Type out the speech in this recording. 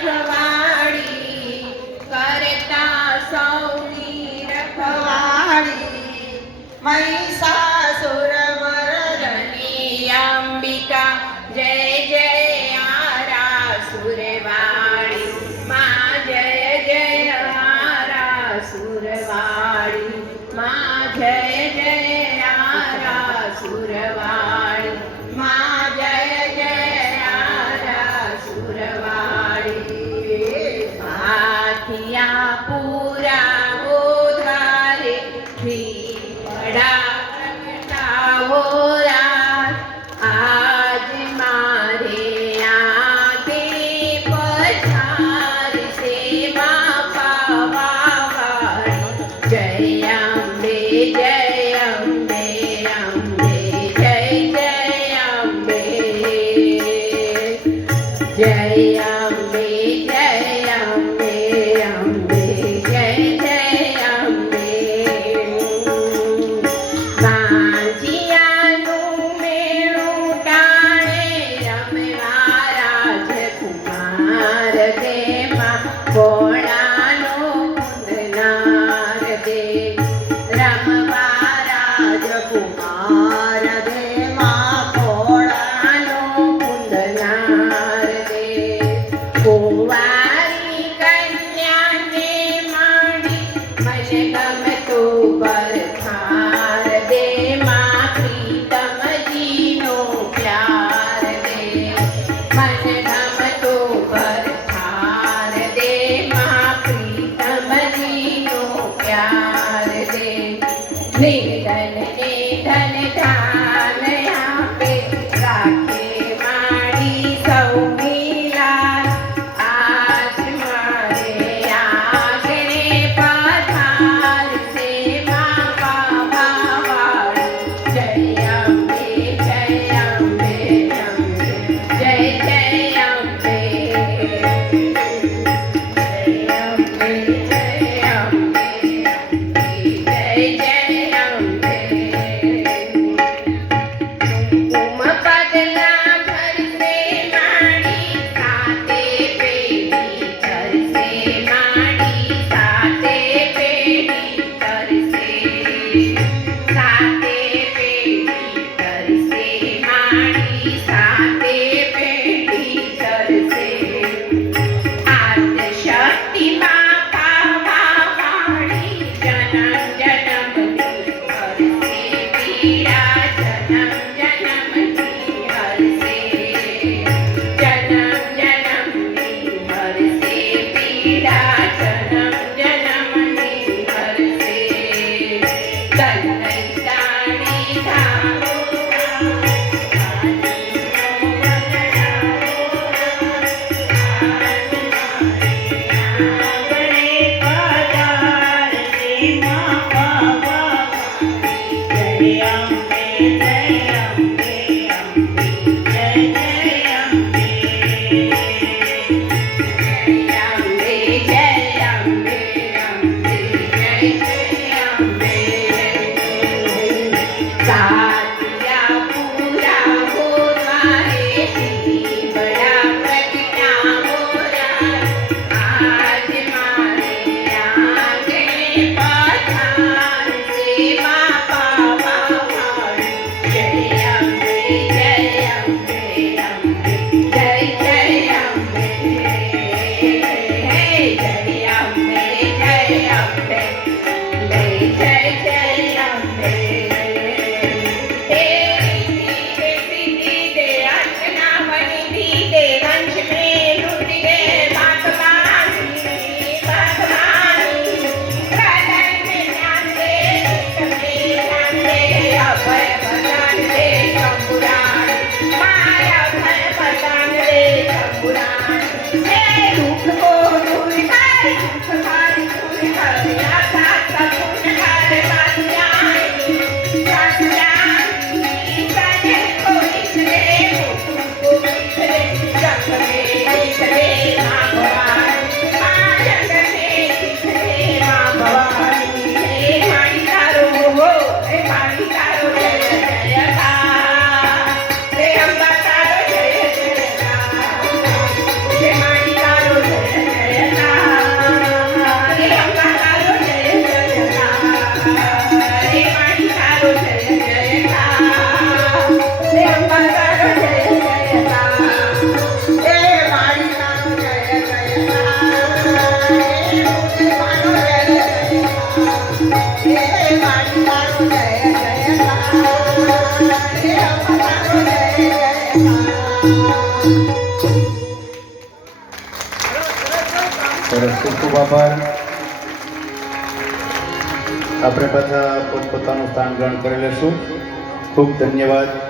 રખવાડી કરતા સૌની રખવાડી મહિષાસુર મર્દની અંબિકા જય જય આરાસુરવાળી માં જય જય આરાસુરવાળી માં જય જય આરાસુરવાળી માં જય જય હાથિયા પૂરા ગોધારે બડા પ્રગટાવો રાત આજ મારે આગે પછાર સેવા પાવાવાળી જય અંબે જય અંબે અંબે જય જય અંબે જય અંબે જય અંબે અંબે જય જય અંબે કાંચિયાનું મેળું ટાણે રમવા રાજકુમાર દેમાં ભોળાનો કુંદનાર દે રમવા રાજકુમાર દેમાં ભોળાનો કુંદનાર દે ગોવા આભાર. આપણે પાછા પોતપોતાનું સ્થાન ગ્રહણ કરી લેશું. ખૂબ ધન્યવાદ.